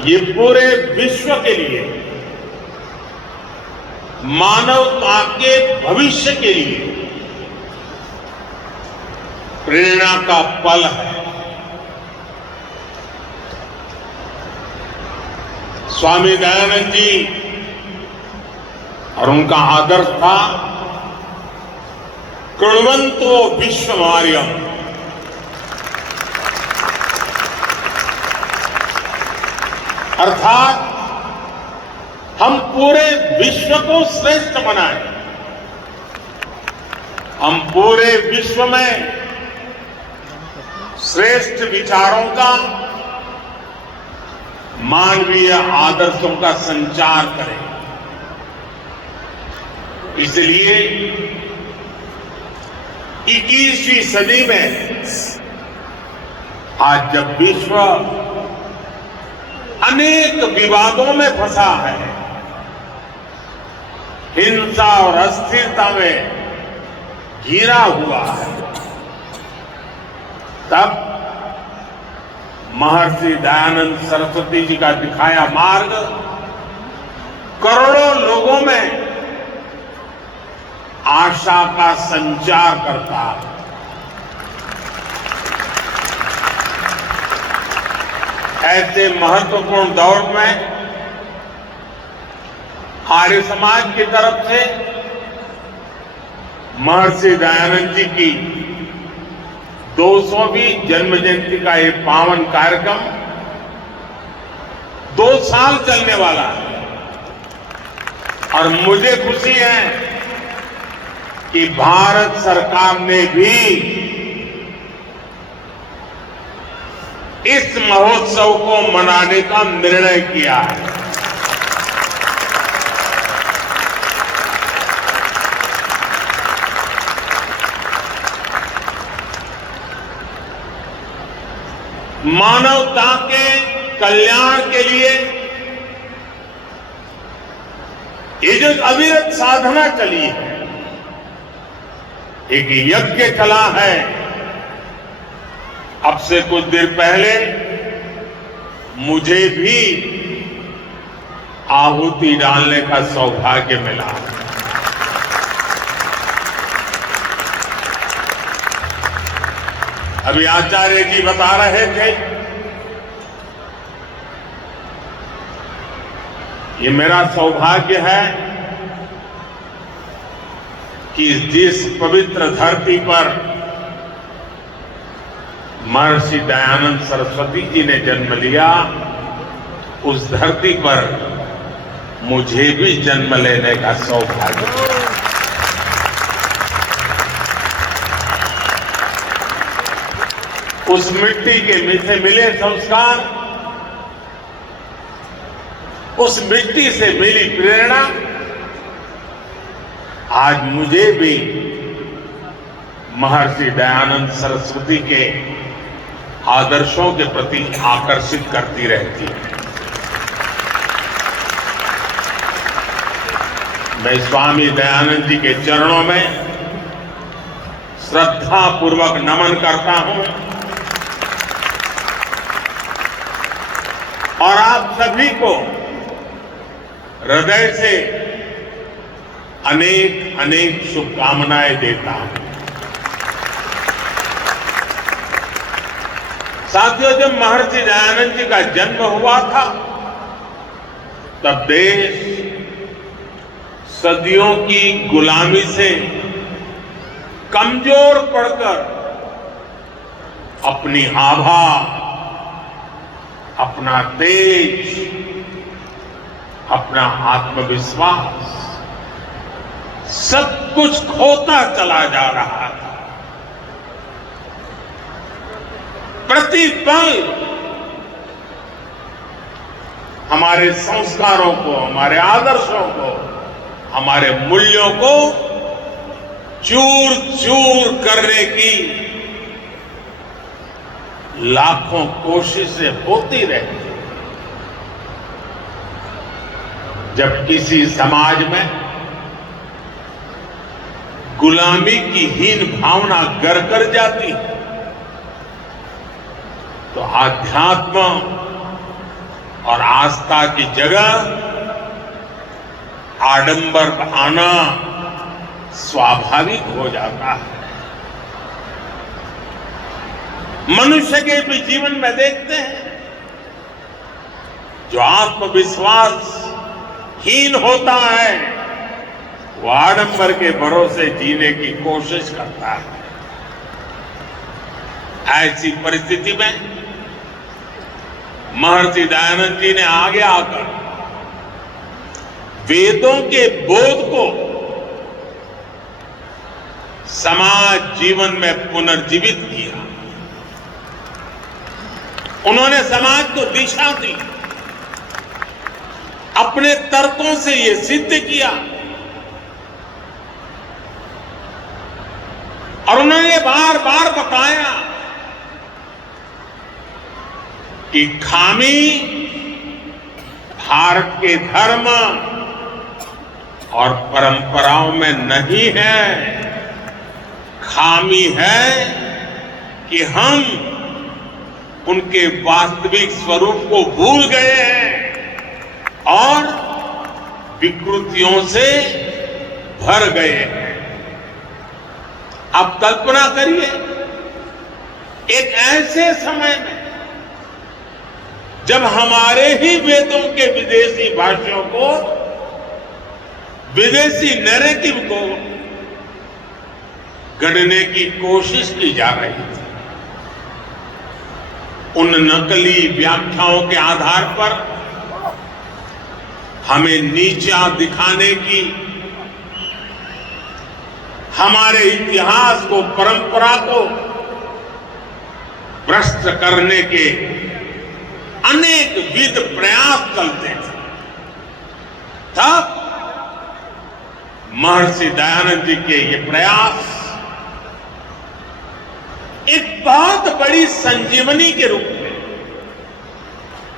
ये पूरे विश्व के लिए, मानवता के भविष्य के लिए प्रेरणा का पल है। स्वामी दयानंद जी और उनका आदर्श था कृण्वन्तो विश्वमार्यम्, अर्थात हम पूरे विश्व को श्रेष्ठ बनाएं। हम पूरे विश्व में श्रेष्ठ विचारों का, मानवीय आदर्शों का संचार करें। इसलिए 21वीं सदी में आज जब विश्व अनेक विवादों में फंसा है, हिंसा और अस्थिरता में घिरा हुआ है, तब महर्षि दयानंद सरस्वती जी का दिखाया मार्ग करोड़ों लोगों में आशा का संचार करता है। ऐसे महत्वपूर्ण दौर में आर्य समाज की तरफ से महर्षि दयानंद जी की 200वीं जन्म जयंती का ये पावन कार्यक्रम 2 साल चलने वाला है। और मुझे खुशी है कि भारत सरकार ने भी इस महोत्सव को मनाने का निर्णय किया है। मानवता के कल्याण के लिए ये जो अविरत साधना चली है, एक यज्ञ चला है। अब से कुछ देर पहले मुझे भी आहुति डालने का सौभाग्य मिला। अभी आचार्य जी बता रहे थे, ये मेरा सौभाग्य है कि जिस पवित्र धरती पर महर्षि दयानंद सरस्वती जी ने जन्म लिया, उस धरती पर मुझे भी जन्म लेने का सौभाग्य है। उस मिट्टी के मीठे मिले संस्कार, उस मिट्टी से मिली प्रेरणा आज मुझे भी महर्षि दयानंद सरस्वती के आदर्शों के प्रति आकर्षित करती रहती है। मैं स्वामी दयानंद जी के चरणों में श्रद्धा पूर्वक नमन करता हूं और आप सभी को हृदय से अनेक अनेक शुभकामनाएं देता हूं। साथियों, जब महर्षि दयानंद जी का जन्म हुआ था, तब देश सदियों की गुलामी से कमजोर पड़कर अपनी आभा, अपना तेज, अपना आत्मविश्वास सब कुछ खोता चला जा रहा था। प्रतिपल हमारे संस्कारों को, हमारे आदर्शों को, हमारे मूल्यों को चूर चूर करने की लाखों कोशिशें होती रहती। जब किसी समाज में गुलामी की हीन भावना गर कर जाती तो आध्यात्म और आस्था की जगह आडंबर आना स्वाभाविक हो जाता है। मनुष्य के भी जीवन में देखते हैं, जो आत्मविश्वास हीन होता है वो आडंबर के भरोसे जीने की कोशिश करता है। ऐसी परिस्थिति में महर्षि दयानंद जी ने आगे आकर वेदों के बोध को समाज जीवन में पुनर्जीवित किया। उन्होंने समाज को दिशा दी, अपने तर्कों से ये सिद्ध किया और उन्होंने बार बार बताया कि खामी भारत के धर्म और परंपराओं में नहीं है, खामी है कि हम उनके वास्तविक स्वरूप को भूल गए हैं और विकृतियों से भर गए हैं। आप कल्पना करिए, एक ऐसे समय में जब हमारे ही वेदों के विदेशी भाषाओं को, विदेशी नैरेटिव को गढ़ने की कोशिश की जा रही थी। उन नकली व्याख्याओं के आधार पर हमें नीचा दिखाने की, हमारे इतिहास को, परंपरा को भ्रष्ट करने के अनेक विध प्रयास चलते थे। तब महर्षि दयानंद जी के ये प्रयास एक बहुत बड़ी संजीवनी के रूप में,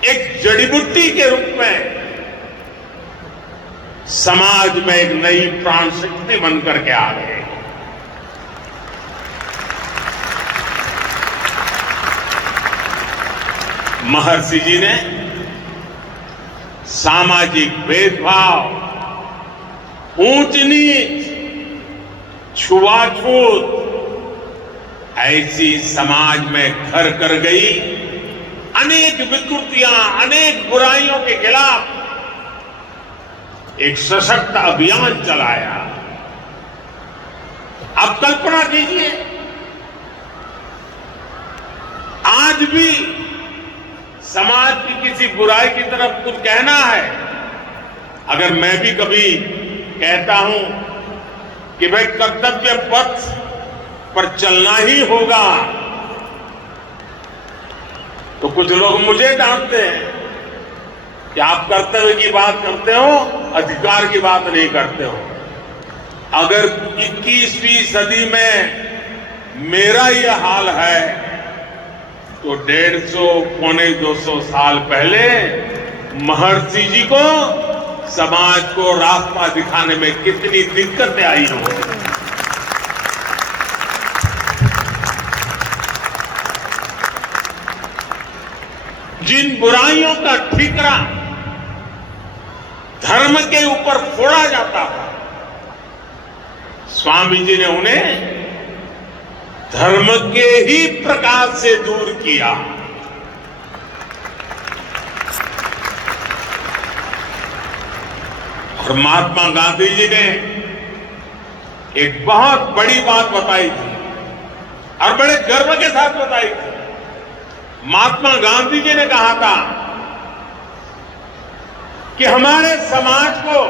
एक जड़ी बूटी के रूप में समाज में एक नई प्राण शक्ति बनकर के आ गए। महर्षि जी ने सामाजिक भेदभाव, ऊंच नीच, छुआछूत ऐसी समाज में घर कर गई अनेक विकृतियां, अनेक बुराइयों के खिलाफ एक सशक्त अभियान चलाया। आप कल्पना कीजिए, आज भी समाज की किसी बुराई की तरफ कुछ कहना है, अगर मैं भी कभी कहता हूं कि भाई कर्तव्य पथ पर चलना ही होगा, तो कुछ लोग मुझे डांटते हैं कि आप कर्तव्य की बात करते हो, अधिकार की बात नहीं करते हो। अगर 21वीं सदी में मेरा यह हाल है तो 150 पौने 200 साल पहले महर्षि जी को समाज को रास्ता दिखाने में कितनी दिक्कतें आई होंगी। जिन बुराइयों का ठीकरा धर्म के ऊपर फोड़ा जाता था, स्वामी जी ने उन्हें धर्म के ही प्रकाश से दूर किया। और महात्मा गांधी जी ने एक बहुत बड़ी बात बताई थी और बड़े गर्व के साथ बताई थी। महात्मा गांधी जी ने कहा था कि हमारे समाज को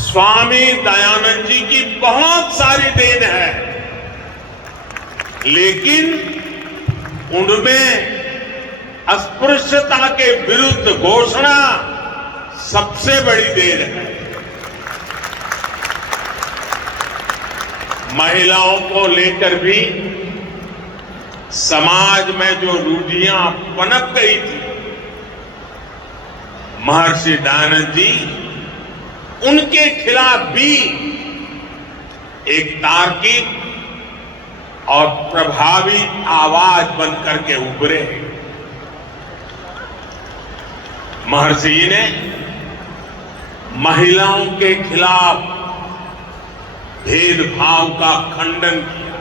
स्वामी दयानंद जी की बहुत सारी देन है, लेकिन उनमें अस्पृश्यता के विरुद्ध घोषणा सबसे बड़ी देन है। महिलाओं को लेकर भी समाज में जो रूढ़ियां पनप गई थी, महर्षि दयानंद जी उनके खिलाफ भी एक तार्किक और प्रभावी आवाज बनकर के उभरे। महर्षि जी ने महिलाओं के खिलाफ भेदभाव का खंडन किया,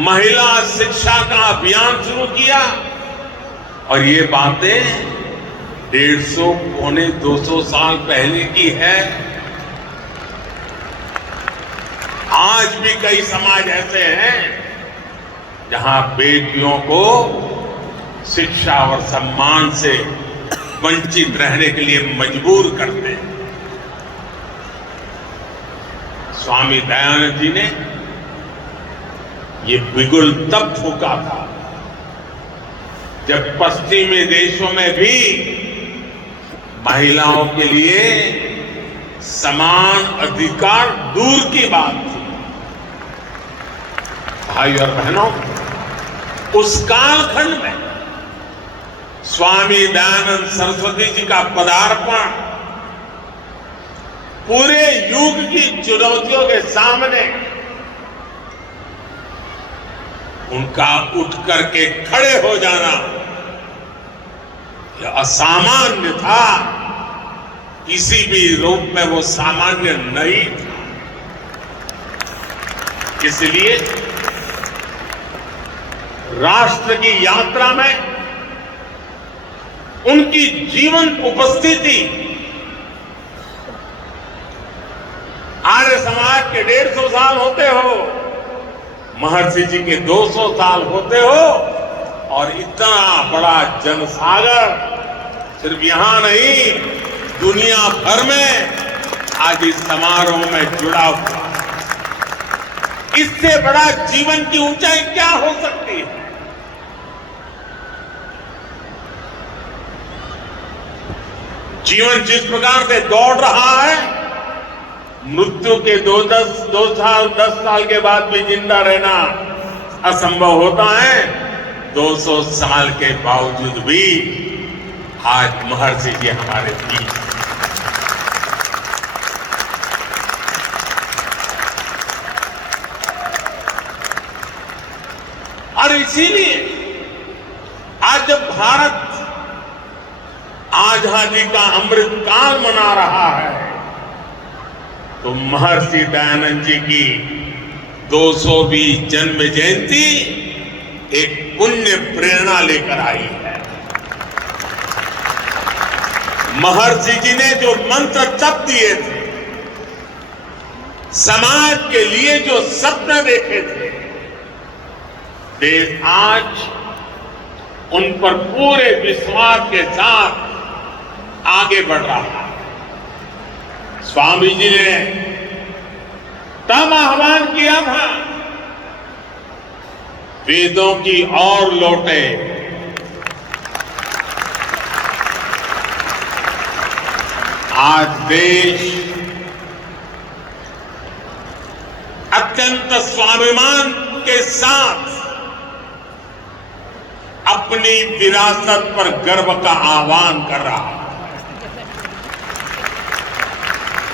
महिला शिक्षा का अभियान शुरू किया और ये बातें 150 पौने 200 साल पहले की है। आज भी कई समाज ऐसे हैं जहां बेटियों को शिक्षा और सम्मान से वंचित रहने के लिए मजबूर करते हैं। स्वामी दयानंद जी ने ये बिगुल तब फूका था जब पश्चिमी देशों में भी महिलाओं के लिए समान अधिकार दूर की बात थी। भाई और बहनों, उस कालखंड में स्वामी दयानंद सरस्वती जी का पदार्पण पूरे युग की चुनौतियों के सामने उनका उठ करके खड़े हो जाना यह असामान्य था। किसी भी रूप में वो सामान्य नहीं था। इसलिए राष्ट्र की यात्रा में उनकी जीवन उपस्थिति आर्य समाज के 150 साल होते हो, महर्षि जी के 200 साल होते हो और इतना बड़ा जनसागर सिर्फ यहां नहीं दुनिया भर में आज इस समारोह में जुड़ा हुआ। इससे बड़ा जीवन की ऊंचाई क्या हो सकती है? जीवन जिस प्रकार से दौड़ रहा है, मृत्यु के 10 साल के बाद भी जिंदा रहना असंभव होता है। 200 साल के बावजूद भी आज महर्षि जी हमारे बीच। और इसीलिए आज जब भारत आजादी का अमृत काल मना रहा है तो महर्षि दयानंद जी की 200वीं जन्म जयंती एक पुण्य प्रेरणा लेकर आई है। महर्षि जी ने जो मंत्र जप दिए थे, समाज के लिए जो सपने देखे थे, देश आज उन पर पूरे विश्वास के साथ आगे बढ़ रहा है। स्वामी जी ने तब आह्वान किया था, वेदों की ओर लौटे। आज देश अत्यंत स्वाभिमान के साथ अपनी विरासत पर गर्व का आह्वान कर रहा है।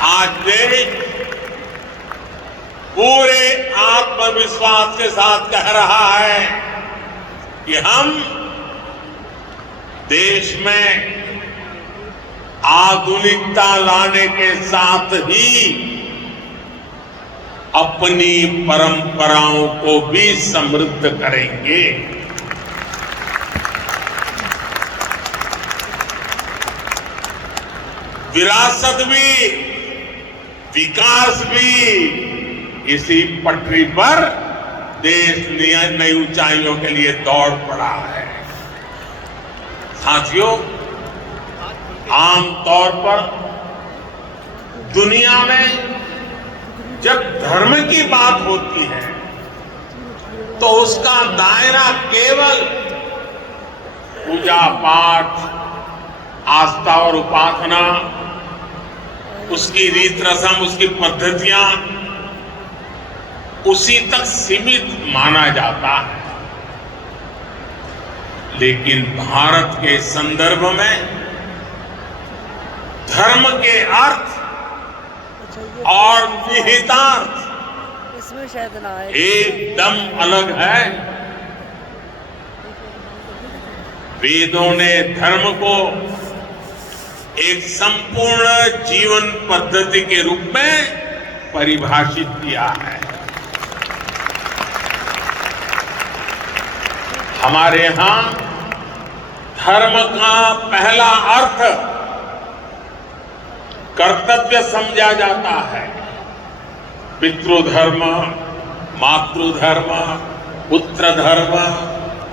आज देश पूरे आत्मविश्वास के साथ कह रहा है कि हम देश में आधुनिकता लाने के साथ ही अपनी परंपराओं को भी समृद्ध करेंगे। विरासत भी, विकास भी, इसी पटरी पर देश नई ऊंचाइयों के लिए दौड़ पड़ा है। साथियों, आमतौर पर दुनिया में जब धर्म की बात होती है तो उसका दायरा केवल पूजा पाठ, आस्था और उपासना, उसकी रीत रस्म, उसकी पद्धतियां, उसी तक सीमित माना जाता है। लेकिन भारत के संदर्भ में धर्म के अर्थ और निहितार्थ इसमें शायद ना आए, एकदम अलग है। वेदों ने धर्म को एक संपूर्ण जीवन पद्धति के रूप में परिभाषित किया है। हमारे यहां धर्म का पहला अर्थ कर्तव्य समझा जाता है। पितृधर्म, मातृधर्म, पुत्र धर्म,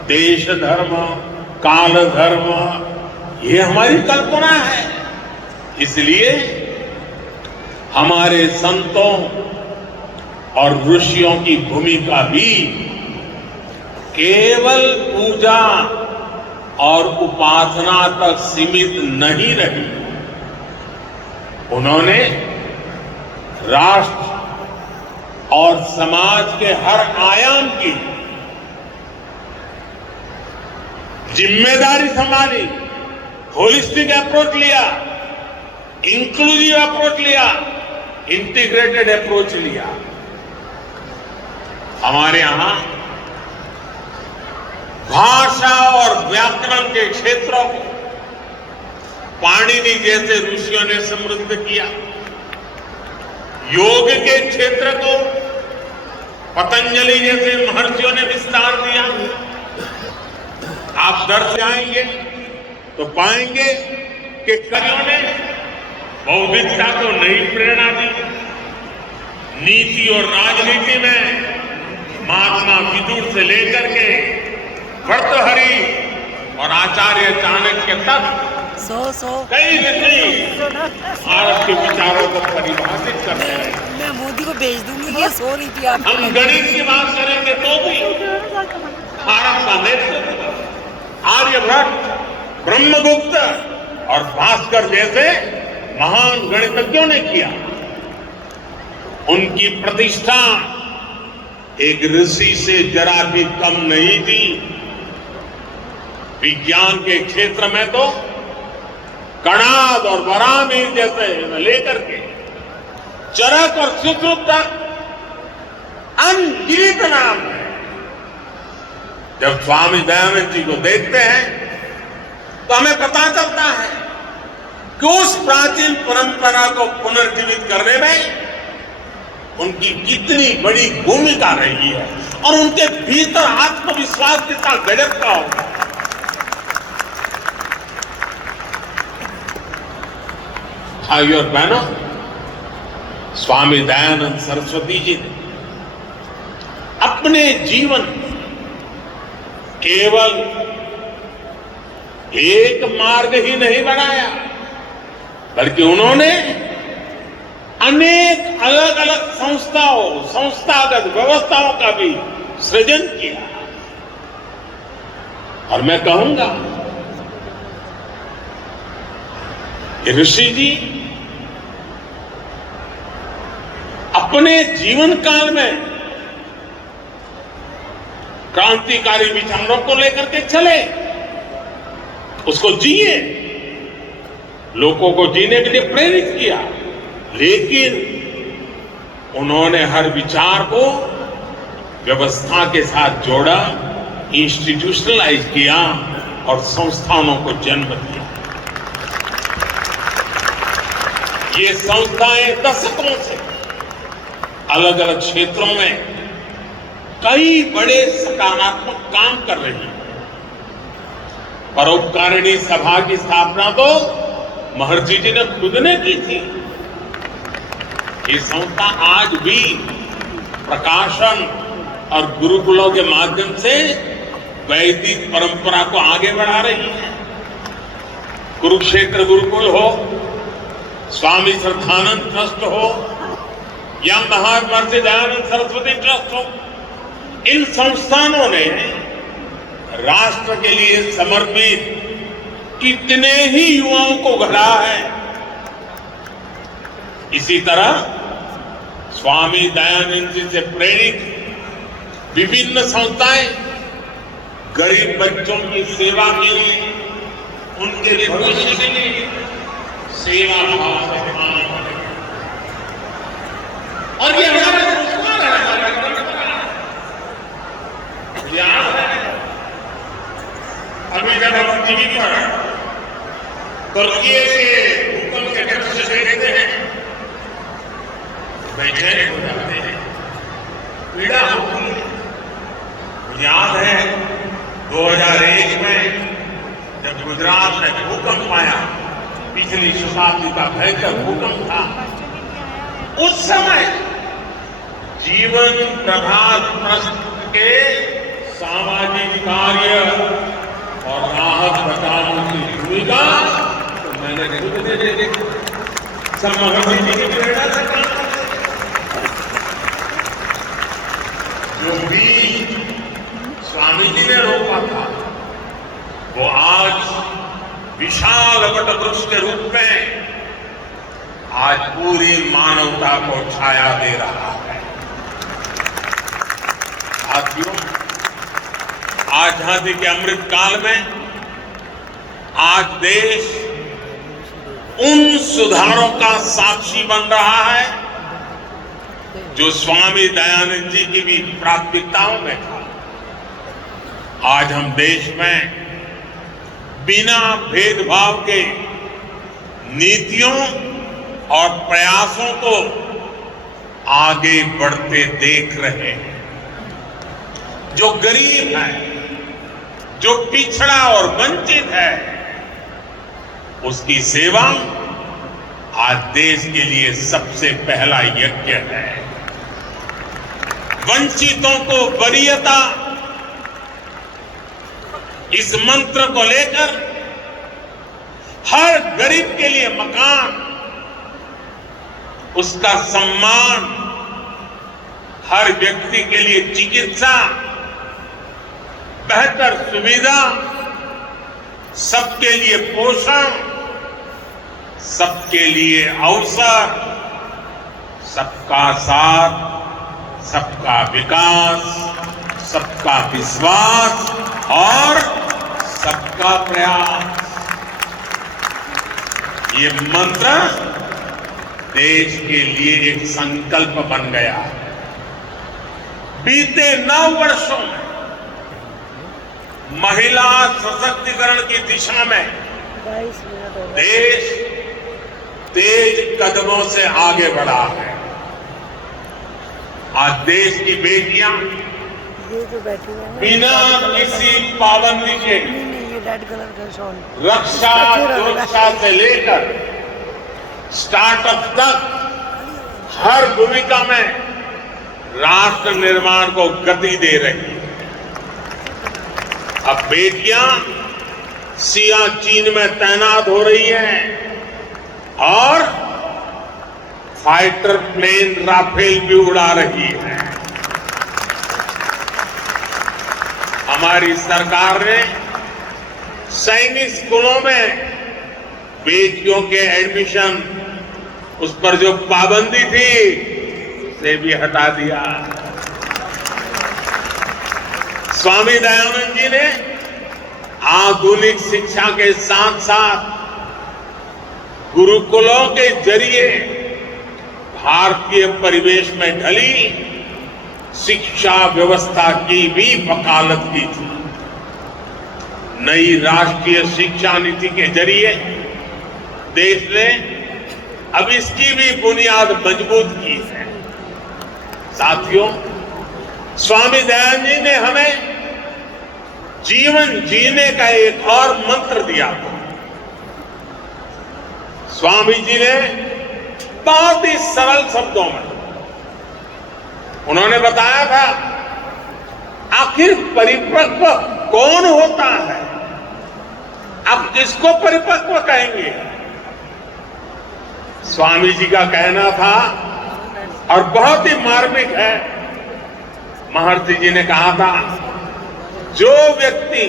देश धर्म, काल धर्म, ये हमारी कल्पना है। इसलिए हमारे संतों और ऋषियों की भूमिका भी केवल पूजा और उपासना तक सीमित नहीं रही। उन्होंने राष्ट्र और समाज के हर आयाम की जिम्मेदारी संभाली, होलिस्टिक अप्रोच लिया, इंक्लूसिव अप्रोच लिया, इंटीग्रेटेड अप्रोच लिया। हमारे यहां भाषा और व्याकरण के क्षेत्रों को पाणिनि जैसे ऋषियों ने समृद्ध किया। योग के क्षेत्र को पतंजलि जैसे महर्षियों ने विस्तार दिया। आप दर्श आएंगे तो पाएंगे कि कवियों ने बौद्धिकता को नई प्रेरणा दी। नीति और राजनीति में महात्मा विदुर से लेकर के भर्तृहरि और आचार्य चाणक्य तक कई ऋषि भारत के विचारों को परिभाषित करते हैं। मैं मोदी को भेज दूंगी, ये सो रही थी आप। हम गणित की बात करेंगे तो भी भारत का नेतृत्व आर्यभट्ट, ब्रह्मगुप्त और भास्कर जैसे महान गणितज्ञों ने किया। उनकी प्रतिष्ठा एक ऋषि से जरा भी कम नहीं थी। विज्ञान के क्षेत्र में तो कणाद और वराहमिहिर जैसे लेकर के चरक और सुश्रुत तक अनगिनत नाम है। जब स्वामी दयानंद जी को देखते हैं तो हमें पता चलता है कि उस प्राचीन परंपरा को पुनर्जीवित करने में उनकी कितनी बड़ी भूमिका रही है और उनके भीतर आत्मविश्वास कितना गजब का होगा। भाइयों और बहनों, स्वामी दयानंद सरस्वती जी ने अपने जीवन केवल एक मार्ग ही नहीं बनाया, बल्कि उन्होंने अनेक अलग अलग संस्थागत व्यवस्थाओं का भी सृजन किया। और मैं कहूंगा कि ऋषि जी अपने जीवन काल में क्रांतिकारी विचारों को लेकर के चले, उसको जिए, लोगों को जीने के लिए प्रेरित किया। लेकिन उन्होंने हर विचार को व्यवस्था के साथ जोड़ा, इंस्टीट्यूशनलाइज किया और संस्थानों को जन्म दिया। ये संस्थाएं दशकों से अलग अलग क्षेत्रों में कई बड़े सकारात्मक काम कर रही है। परोपकारिणी सभा की स्थापना तो महर्षि जी ने खुद ने की थी। ये संस्था आज भी प्रकाशन और गुरुकुलों के माध्यम से वैदिक परंपरा को आगे बढ़ा रही है। कुरुक्षेत्र गुरुकुल हो, स्वामी श्रद्धानंद ट्रस्ट हो या महर्षि दयानंद सरस्वती ट्रस्ट हो, इन संस्थानों ने राष्ट्र के लिए समर्पित कितने ही युवाओं को गढ़ा है। इसी तरह स्वामी दयानंद जी से प्रेरित विभिन्न संस्थाएं गरीब बच्चों की सेवा के लिए, उनके लिए भविष्य के लिए सेवा भाव से काम करें। और ये हमारा संस्कार है, हमारा परंपरा है। अभी जब हम टीवी पर तुर्की के भूकंप के दृश्य देखते हैं, बेचैन हो जाते हैं, पीड़ा होती है। मुझे याद है 2001 में जब गुजरात में भूकंप आया, पिछली शताब्दी का भयंकर भूकंप था, उस समय जीवन प्रभात ट्रस्ट के सामाजिक कार्य और राहत बचाव की भूमिका तो मैंने खुद देखी। समग्र जी की प्रेरणा से काम जो भी स्वामी जी ने रोका था, वो आज विशाल वटवृक्ष के रूप में आज पूरी मानवता को छाया दे रहा है। साथियों, आजादी के अमृत काल में आज देश उन सुधारों का साक्षी बन रहा है जो स्वामी दयानंद जी की भी प्राथमिकताओं में था। आज हम देश में बिना भेदभाव के नीतियों और प्रयासों को आगे बढ़ते देख रहे हैं। जो गरीब है, जो पिछड़ा और वंचित है, उसकी सेवा आज देश के लिए सबसे पहला यज्ञ है। वंचितों को वरीयता, इस मंत्र को लेकर हर गरीब के लिए मकान, उसका सम्मान, हर व्यक्ति के लिए चिकित्सा, बेहतर सुविधा, सबके लिए पोषण, सबके लिए अवसर, सबका साथ, सबका विकास, सबका विश्वास और सबका प्रयास, ये मंत्र देश के लिए एक संकल्प बन गया है। बीते 9 वर्षों में महिला सशक्तिकरण की दिशा में देश तेज कदमों से आगे बढ़ा है। आज देश की बेटियां बिना किसी पाबंदी के रक्षा सुरक्षा से लेकर स्टार्टअप तक हर भूमिका में राष्ट्र निर्माण को गति दे रही है। अब बेटियां सियाचिन में तैनात हो रही हैं और फाइटर प्लेन राफेल भी उड़ा रही है। हमारी सरकार ने सैनिक स्कूलों में बेटियों के एडमिशन, उस पर जो पाबंदी थी उसे भी हटा दिया। स्वामी दयानंद जी ने आधुनिक शिक्षा के साथ साथ गुरुकुलों के जरिए भारतीय परिवेश में ढली शिक्षा व्यवस्था की भी वकालत की थी। नई राष्ट्रीय शिक्षा नीति के जरिए देश ने अब इसकी भी बुनियाद मजबूत की है। साथियों, स्वामी दयानंद जी ने हमें जीवन जीने का एक और मंत्र दिया था। स्वामी जी ने बहुत ही सरल शब्दों में उन्होंने बताया था, आखिर परिपक्व कौन होता है? आप किसको परिपक्व कहेंगे? स्वामी जी का कहना था और बहुत ही मार्मिक है। महर्षि जी ने कहा था, जो व्यक्ति